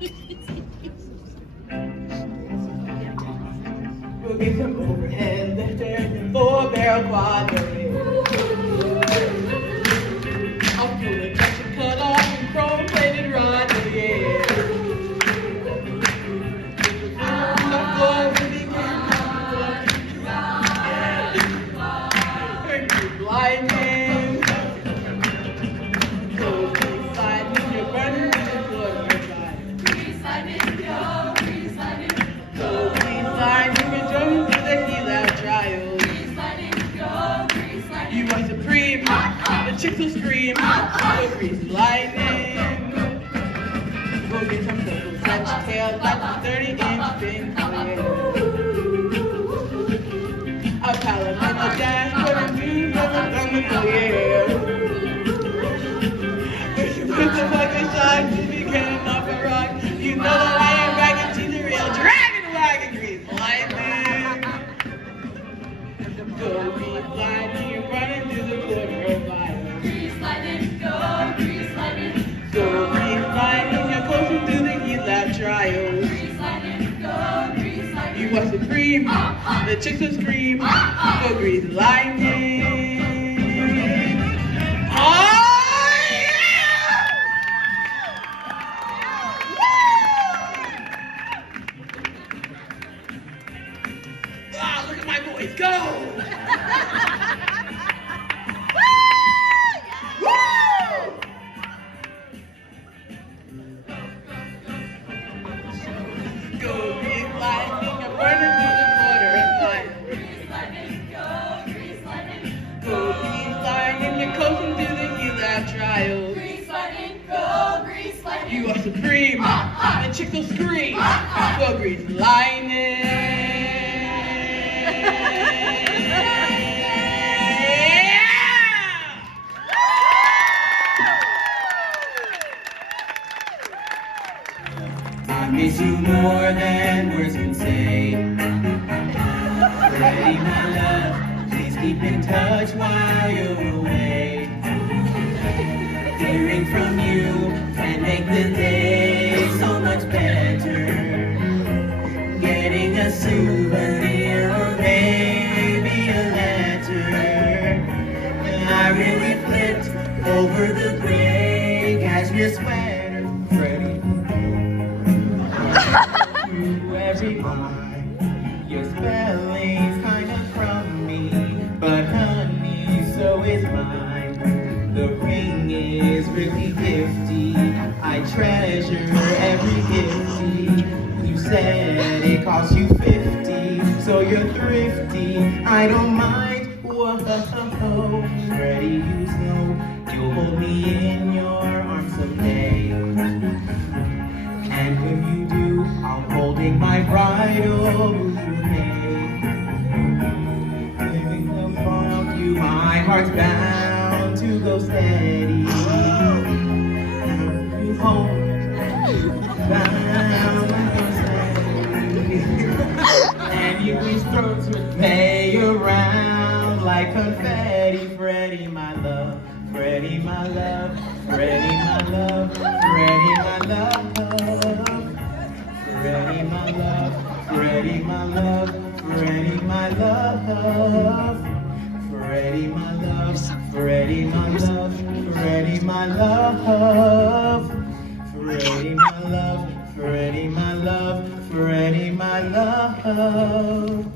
We'll get some overhead lifters and 4-barrel quad. I'll do the traction cut off and chrome plated rod. Yeah. Lightning. Go, please, lightning, you're burning in the floor. Please, lightning, go, please, lightning. Go, please, lightning, you're jumping through the heel-out trial. Please, lightning, go, please, lightning. You are supreme, the chicks will scream. Go, please, lightning. Go get some double French tail, like a 30-inch fin. A Palomino dash, put a new rubber thumb, yeah. Put the fucking shine to be getting off a rock. You know that I am back and she's a real dragon wagon. Grease lightning. Go, grease lightning, you're running through the quarter of fire. Grease lightning, go, grease lightning. Go, grease lightning, you're closer to the heel-out trial. Grease lightning, go, grease lightning. You are supreme, the chicks will scream. Go, grease lightning. Look at my boys go! Woo! Go, grease lightning, you're burning through the quarter of fire. Grease lightning, go, grease lightning. Go, grease lightning, you're coasting through the heel-out trial. Grease lightning, go, grease lightning. You are supreme, the chicks will scream. Go, grease lightning. I miss you more than words can say. Freddy, my love, please keep in touch while you're away. Hearing from you can make the day so much better. Getting a souvenir or maybe a letter. I really flipped over the gray cashmere sweater. Freddy. Through every line, your spelling's kind of crummy, but honey, so is mine. The ring is really gifty. I treasure every gifty. You said it cost you 50, so you're thrifty. I don't mind. Whoa, Freddy, you know you'll hold me in your arms someday. And when you do, I'm holding my bridal bouquet. Living the funk you, my heart's bound to go steady. You home, bound to go steady. And you reach throats with play around like confetti. Freddy, my love, Freddy, my love, Freddy, my love, Freddy, my love. Freddy, my love, Freddy, my love, Freddy, my love. Freddy, my love, Freddy, my love, Freddy, my love. Freddy, my love, Freddy, my love, Freddy, my love.